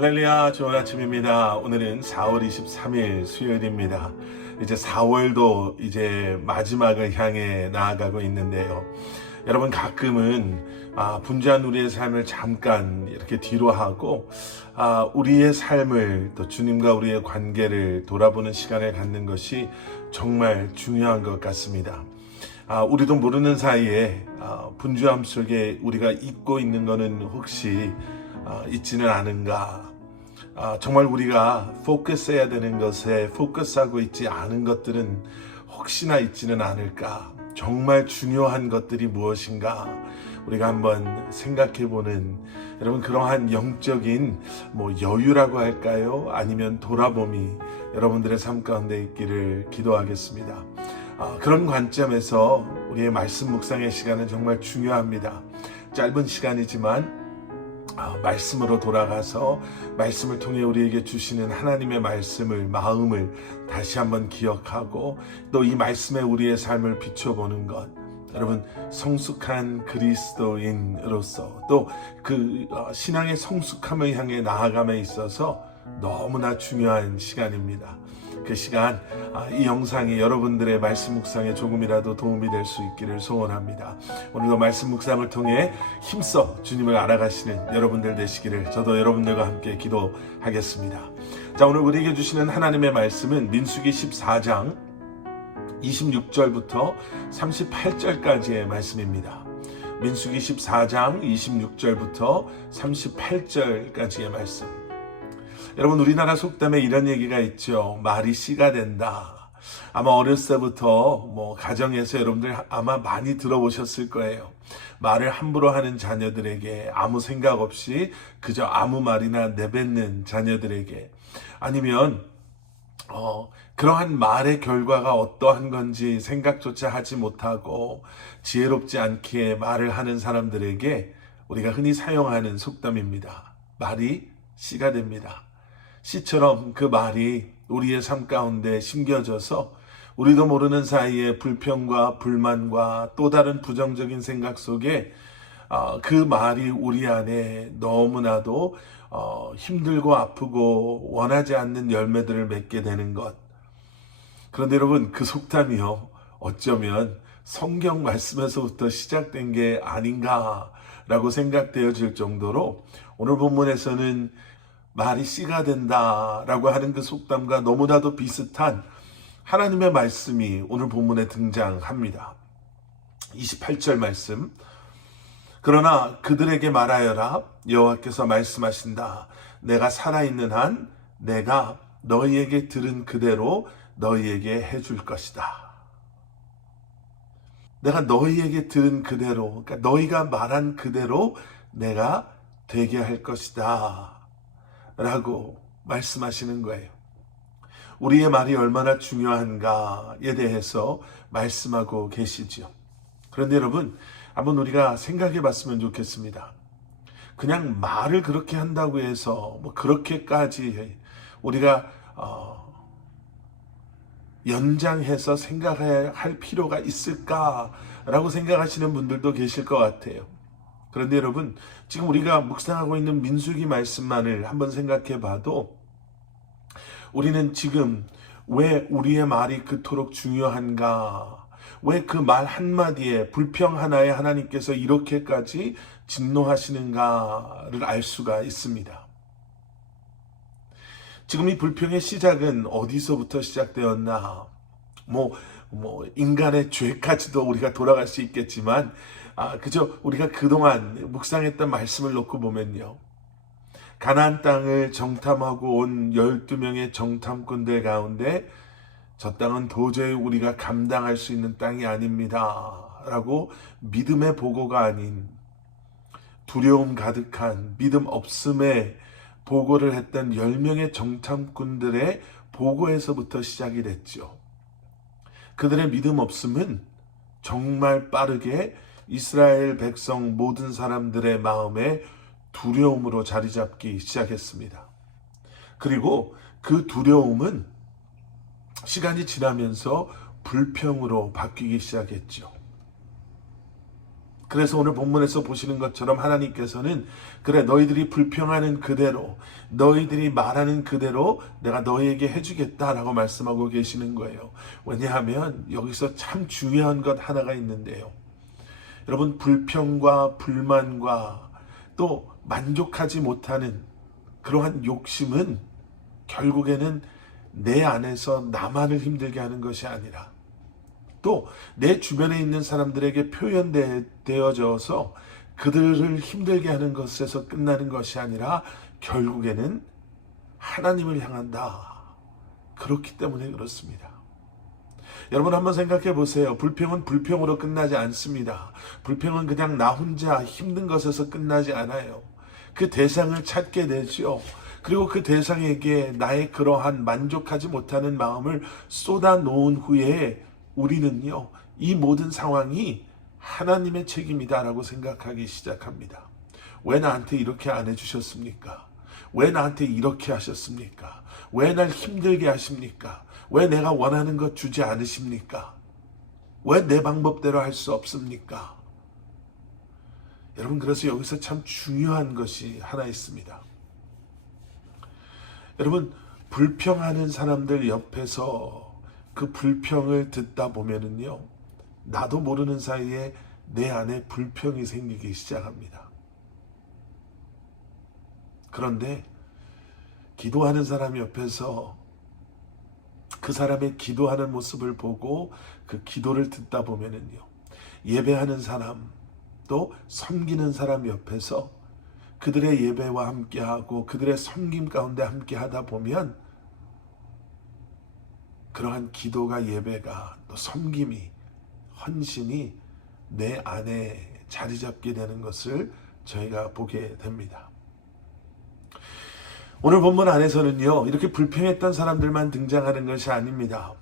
할렐루야, 좋은 아침입니다. 오늘은 4월 23일 수요일입니다. 이제 4월도 이제 마지막을 향해 나아가고 있는데요. 여러분 가끔은 분주한 우리의 삶을 잠깐 이렇게 뒤로 하고 우리의 삶을 또 주님과 우리의 관계를 돌아보는 시간을 갖는 것이 정말 중요한 것 같습니다. 우리도 모르는 사이에 분주함 속에 우리가 잊고 있는 것은 혹시 있지는 않은가? 정말 우리가 포커스해야 되는 것에 포커스하고 있지 않은 것들은 혹시나 있지는 않을까? 정말 중요한 것들이 무엇인가? 우리가 한번 생각해보는 여러분 그러한 영적인 여유라고 할까요? 아니면 돌아봄이 여러분들의 삶 가운데 있기를 기도하겠습니다. 그런 관점에서 우리의 말씀 묵상의 시간은 정말 중요합니다. 짧은 시간이지만 말씀으로 돌아가서 말씀을 통해 우리에게 주시는 하나님의 말씀을 마음을 다시 한번 기억하고 또 이 말씀에 우리의 삶을 비춰보는 것, 여러분 성숙한 그리스도인으로서 또 그 신앙의 성숙함을 향해 나아감에 있어서 너무나 중요한 시간입니다. 그 시간 이 영상이 여러분들의 말씀 묵상에 조금이라도 도움이 될 수 있기를 소원합니다. 오늘도 말씀 묵상을 통해 힘써 주님을 알아가시는 여러분들 되시기를 저도 여러분들과 함께 기도하겠습니다. 자, 오늘 우리에게 주시는 하나님의 말씀은 민수기 14장 26절부터 38절까지의 말씀입니다. 민수기 14장 26절부터 38절까지의 말씀. 여러분 우리나라 속담에 이런 얘기가 있죠. 말이 씨가 된다. 아마 어렸을 때부터 가정에서 여러분들 아마 많이 들어보셨을 거예요. 말을 함부로 하는 자녀들에게 아무 생각 없이 그저 아무 말이나 내뱉는 자녀들에게 아니면 그러한 말의 결과가 어떠한 건지 생각조차 하지 못하고 지혜롭지 않게 말을 하는 사람들에게 우리가 흔히 사용하는 속담입니다. 말이 씨가 됩니다. 씨처럼 그 말이 우리의 삶 가운데 심겨져서 우리도 모르는 사이에 불평과 불만과 또 다른 부정적인 생각 속에 그 말이 우리 안에 너무나도 힘들고 아프고 원하지 않는 열매들을 맺게 되는 것. 그런데 여러분 그 속담이요 어쩌면 성경 말씀에서부터 시작된 게 아닌가라고 생각되어질 정도로 오늘 본문에서는 말이 씨가 된다라고 하는 그 속담과 너무나도 비슷한 하나님의 말씀이 오늘 본문에 등장합니다. 28절 말씀. 그러나 그들에게 말하여라. 여호와께서 말씀하신다. 내가 살아있는 한 내가 너희에게 들은 그대로 너희에게 해줄 것이다. 내가 너희에게 들은 그대로, 그러니까 너희가 말한 그대로 내가 되게 할 것이다 라고 말씀하시는 거예요. 우리의 말이 얼마나 중요한가에 대해서 말씀하고 계시죠. 그런데 여러분 한번 우리가 생각해 봤으면 좋겠습니다. 그냥 말을 그렇게 한다고 해서 그렇게까지 우리가 연장해서 생각할 필요가 있을까라고 생각하시는 분들도 계실 것 같아요. 그런데 여러분 지금 우리가 묵상하고 있는 민수기 말씀만을 한번 생각해 봐도 우리는 지금 왜 우리의 말이 그토록 중요한가, 왜 그 말 한마디에 불평 하나에 하나님께서 이렇게까지 진노하시는가를 알 수가 있습니다. 지금 이 불평의 시작은 어디서부터 시작되었나? 인간의 죄까지도 우리가 돌아갈 수 있겠지만 그저 우리가 그동안 묵상했던 말씀을 놓고 보면요. 가나안 땅을 정탐하고 온 12명의 정탐꾼들 가운데 저 땅은 도저히 우리가 감당할 수 있는 땅이 아닙니다 라고 믿음의 보고가 아닌 두려움 가득한 믿음 없음의 보고를 했던 10명의 정탐꾼들의 보고에서부터 시작이 됐죠. 그들의 믿음 없음은 정말 빠르게 이스라엘 백성 모든 사람들의 마음에 두려움으로 자리 잡기 시작했습니다. 그리고 그 두려움은 시간이 지나면서 불평으로 바뀌기 시작했죠. 그래서 오늘 본문에서 보시는 것처럼 하나님께서는 그래, 너희들이 불평하는 그대로, 너희들이 말하는 그대로 내가 너희에게 해주겠다라고 말씀하고 계시는 거예요. 왜냐하면 여기서 참 중요한 것 하나가 있는데요. 여러분, 불평과 불만과 또 만족하지 못하는 그러한 욕심은 결국에는 내 안에서 나만을 힘들게 하는 것이 아니라 또 내 주변에 있는 사람들에게 표현되어져서 그들을 힘들게 하는 것에서 끝나는 것이 아니라 결국에는 하나님을 향한다. 그렇기 때문에 그렇습니다. 여러분 한번 생각해 보세요. 불평은 불평으로 끝나지 않습니다. 불평은 그냥 나 혼자 힘든 것에서 끝나지 않아요. 그 대상을 찾게 되죠. 그리고 그 대상에게 나의 그러한 만족하지 못하는 마음을 쏟아 놓은 후에 우리는요, 이 모든 상황이 하나님의 책임이다라고 생각하기 시작합니다. 왜 나한테 이렇게 안 해주셨습니까? 왜 나한테 이렇게 하셨습니까? 왜 날 힘들게 하십니까? 왜 내가 원하는 것 주지 않으십니까? 왜 내 방법대로 할 수 없습니까? 여러분, 그래서 여기서 참 중요한 것이 하나 있습니다. 여러분, 불평하는 사람들 옆에서 그 불평을 듣다 보면은요, 나도 모르는 사이에 내 안에 불평이 생기기 시작합니다. 그런데 기도하는 사람 옆에서 그 사람의 기도하는 모습을 보고 그 기도를 듣다 보면은요, 예배하는 사람 또 섬기는 사람 옆에서 그들의 예배와 함께하고 그들의 섬김 가운데 함께하다 보면 그러한 기도가, 예배가, 또 섬김이, 헌신이 내 안에 자리 잡게 되는 것을 저희가 보게 됩니다. 오늘 본문 안에서는요, 이렇게 불평했던 사람들만 등장하는 것이 아닙니다.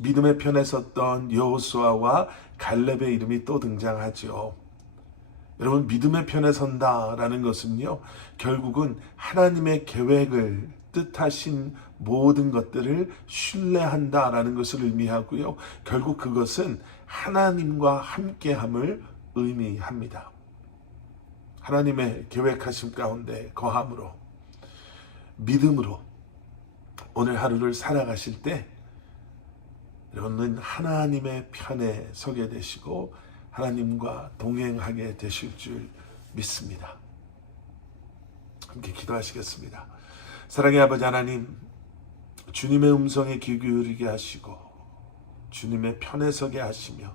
믿음의 편에 섰던 여호수아와 갈렙의 이름이 또 등장하죠. 여러분, 믿음의 편에 선다라는 것은요, 결국은 하나님의 계획을 뜻하신 모든 것들을 신뢰한다라는 것을 의미하고요. 결국 그것은 하나님과 함께함을 의미합니다. 하나님의 계획하심 가운데 거함으로, 믿음으로 오늘 하루를 살아가실 때 여러분은 하나님의 편에 서게 되시고 하나님과 동행하게 되실 줄 믿습니다. 함께 기도하시겠습니다. 사랑의 아버지 하나님, 주님의 음성에 귀 기울이게 하시고 주님의 편에 서게 하시며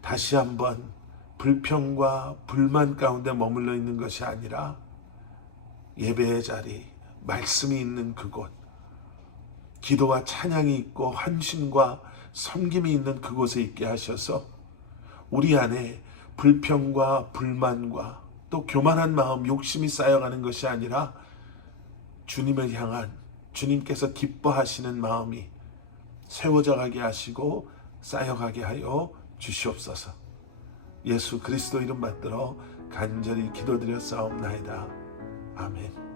다시 한번 불평과 불만 가운데 머물러 있는 것이 아니라 예배의 자리, 말씀이 있는 그곳, 기도와 찬양이 있고 헌신과 섬김이 있는 그곳에 있게 하셔서 우리 안에 불평과 불만과 또 교만한 마음, 욕심이 쌓여가는 것이 아니라 주님을 향한, 주님께서 기뻐하시는 마음이 세워져 가게 하시고 쌓여가게 하여 주시옵소서. 예수 그리스도 이름 받들어 간절히 기도드렸사옵나이다. 아멘.